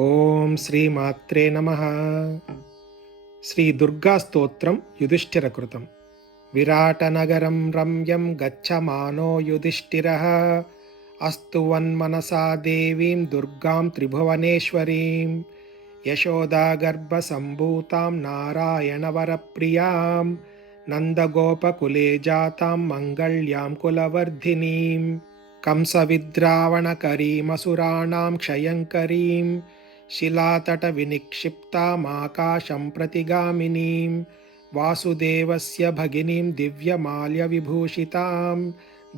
ఓం శ్రీమాత్రే నమః. శ్రీ దుర్గా స్తోత్రం యుధిష్ఠిరకృతం. విరాటనగరం రమ్యం గచ్చమానో యుధిష్ఠిరః అస్తువన్మనసా దేవీం దుర్గాం త్రిభువనేశ్వరీం యశోదాగర్భసంభూతాం నారాయణవరప్రియాం నందగోపకులే జాతాం మంగళ్యాం కులవర్ధినీం కంసవిద్రావణకరీమసురాణాం క్షయంకరీం शिलातटविनिक्षिप्तामाकाशं प्रतिगामिनीं वासुदेवस्य भगिनीं दिव्यमाल्यविभूषितां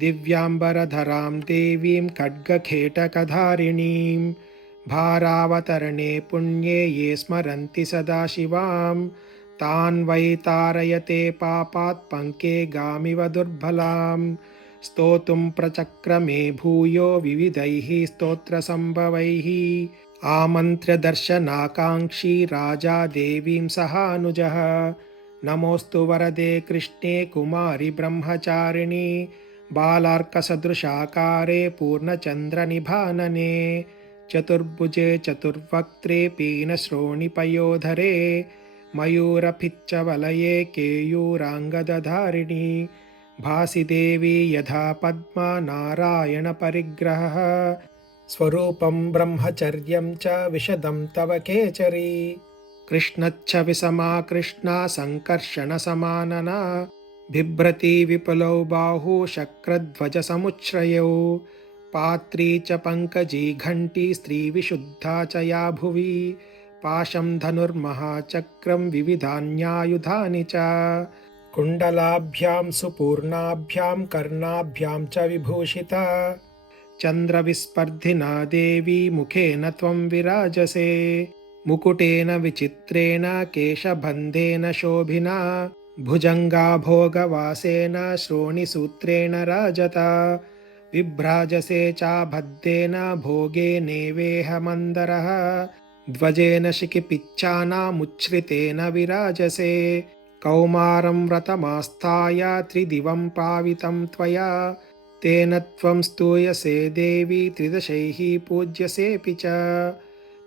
दिव्याम्बरधरां देवीं खड्गखेटकधारिणीं भारावतरणे पुण्ये ये स्मरन्ति सदाशिवां तान् वै तारयते पापात् पङ्के गामिव दुर्बलां स्तोतुं प्रचक्रमे भूयो विविधैः स्तोत्रसम्भवैः आमन्त्र्य दर्शनाकाङ्क्षी राजा देवीं सहानुजः नमोऽस्तु वरदे कृष्णे कुमारि ब्रह्मचारिणि बालार्कसदृशाकारे पूर्णचन्द्रनिभानने चतुर्भुजे चतुर्वक्त्रे पीनश्रोणिपयोधरे मयूरपिच्चवलये केयूराङ्गदधारिणि भासि देवी यथा पद्मा नारायणपरिग्रहः स्वरूपं ब्रह्मचर्यं च विशदं तव केचरी कृष्णच्छ विषमा कृष्णा सङ्कर्षणसमानना बिभ्रती विपुलौ बाहू शक्रध्वजसमुच्छ्रयौ पात्री च पङ्कजी घण्टी स्त्रीविशुद्धा च या भुवि पाशं धनुर्महाचक्रं विविधान्यायुधानि च कुण्डलाभ्यां सुपूर्णाभ्यां कर्णाभ्यां च विभूषिता चन्द्रविस्पर्धिना देवी मुखेन त्वं विराजसे मुकुटेन विचित्रेण केशबन्धेन शोभिना भुजङ्गाभोगवासेन श्रोणिसूत्रेण राजता विभ्राजसे चाभद्देन भोगेनेवेह ध्वजेन शिखिपिच्छानामुच्छ्रितेन विराजसे कौमारं व्रतमास्थाय त्रिदिवं पावितं त्वया तेन त्वं स्तूयसे देवी त्रिदशैः पूज्यसेऽपि च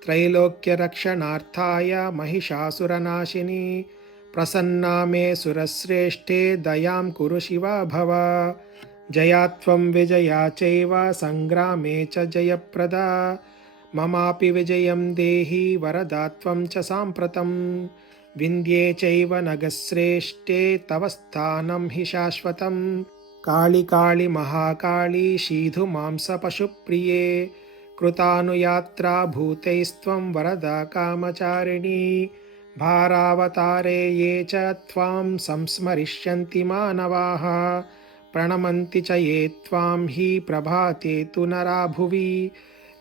त्रैलोक्यरक्षणार्थाय महिषासुरनाशिनी प्रसन्ना मे सुरश्रेष्ठे दयां कुरु शिवा भव जया त्वं विजया चैव सङ्ग्रामे च जयप्रदा ममापि विजयं देहि वरदा त्वं च साम्प्रतं विन्ध्ये चैव नगश्रेष्ठे तव स्थानं हि शाश्वतम् काळि काळि महाकाळि शीधुमांसपशुप्रिये कृतानुयात्रा भूतैस्त्वं वरदा कामचारिणी भारावतारे ये च त्वां संस्मरिष्यन्ति मानवाः प्रणमन्ति च ये त्वां हि प्रभाते तु नरा भुवि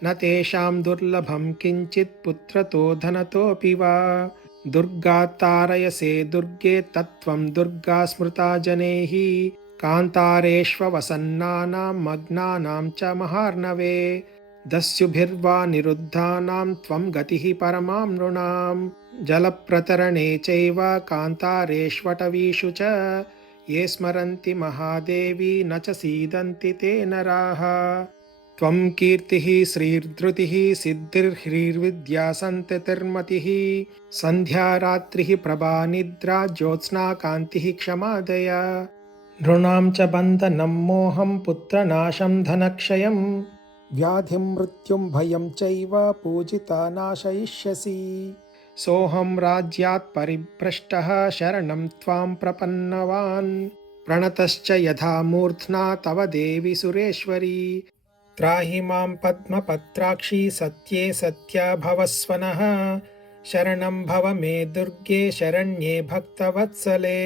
न तेषां दुर्लभं किञ्चित् पुत्रतो धनतोऽपि वा दुर्गा तारयसे दुर्गे तत्त्वं दुर्गा स्मृता जनैः कान्तारेष्वसन्नानां मग्नानां च महार्णवे दस्युभिर्वा निरुद्धानां त्वं गतिः परमां नृणां जलप्रतरणे चैव कान्तारेष्वटवीषु च ये स्मरन्ति महादेवी न च सीदन्ति ते नराः त्वं कीर्तिः श्रीर्धृतिः सिद्धिर्ह्रीर्विद्या सन्ततिर्मतिः सन्ध्या रात्रिः प्रभा निद्रा ज्योत्स्ना कान्तिः क्षमादया नृणां च बन्धनं मोहं पुत्रनाशं धनक्षयं व्याधिं मृत्युं भयं चैव पूजिता नाशयिष्यसि सोऽहं राज्यात् परिभ्रष्टः शरणं त्वां प्रपन्नवान् प्रणतश्च यथा मूर्ध्ना तव देवि सुरेश्वरी त्राहि मां पद्मपत्राक्षी सत्ये सत्या भवस्वनः शरणं भव मे दुर्गे शरण्ये भक्तवत्सले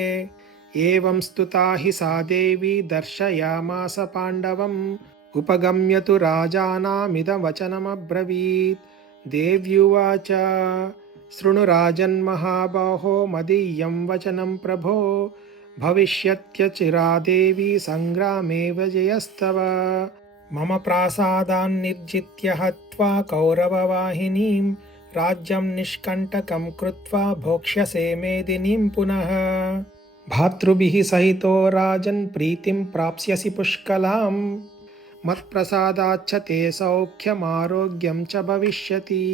एवं स्तुता हि सा देवी दर्शयामास पाण्डवम् उपगम्य तु राजानामिदवचनमब्रवीत् देव्युवाच शृणु राजन्महाबाहो मदीयं वचनं प्रभो भविष्यत्यचिरादेवी सङ्ग्रामे विजयस्तव मम प्रासादान्निर्जित्य हत्वा कौरववाहिनीं राज्यं निष्कण्टकं कृत्वा भोक्ष्यसे मेदिनीं पुनः भातृभिः सहितो राजन् प्रीतिं प्राप्स्यसि पुष्कलां मत्प्रसादाच्च ते सौख्यमारोग्यं च भविष्यति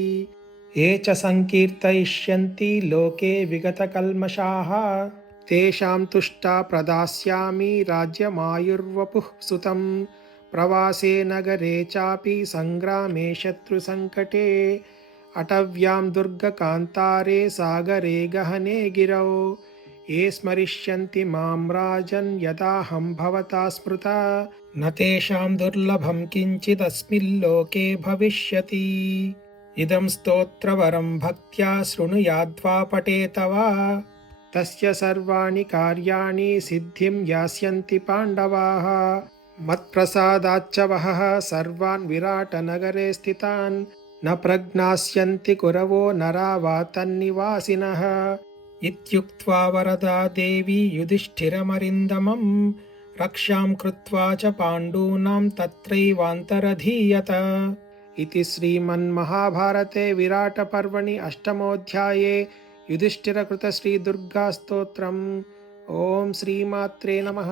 ये च सङ्कीर्तयिष्यन्ति लोके विगतकल्मषाः तेषां तुष्टा प्रदास्यामि राज्यमायुर्वपुः सुतं प्रवासे नगरे चापि सङ्ग्रामे शत्रुसङ्कटे अटव्यां दुर्गकान्तारे सागरे गहने गिरौ ये स्मरिष्यन्ति मां राजन् यदाहं भवता स्मृता न तेषां दुर्लभं किञ्चिदस्मिल्लोके भविष्यति इदं स्तोत्रवरं भक्त्या शृणुयाद्वा पठेत वा तस्य सर्वाणि कार्याणि सिद्धिं यास्यन्ति पाण्डवाः मत्प्रसादाच्च वहः सर्वान् विराटनगरे स्थितान् न प्रज्ञास्यन्ति कुरवो नरा वा तन्निवासिनः इत्युक्त्वा वरदा देवी युधिष्ठिरमरिन्दमं रक्षां कृत्वा च पाण्डूनां तत्रैवान्तरधीयत इति श्रीमन्महाभारते विराटपर्वणि अष्टमोऽध्याये युधिष्ठिरकृतश्रीदुर्गास्तोत्रम्। ॐ श्रीमात्रे नमः।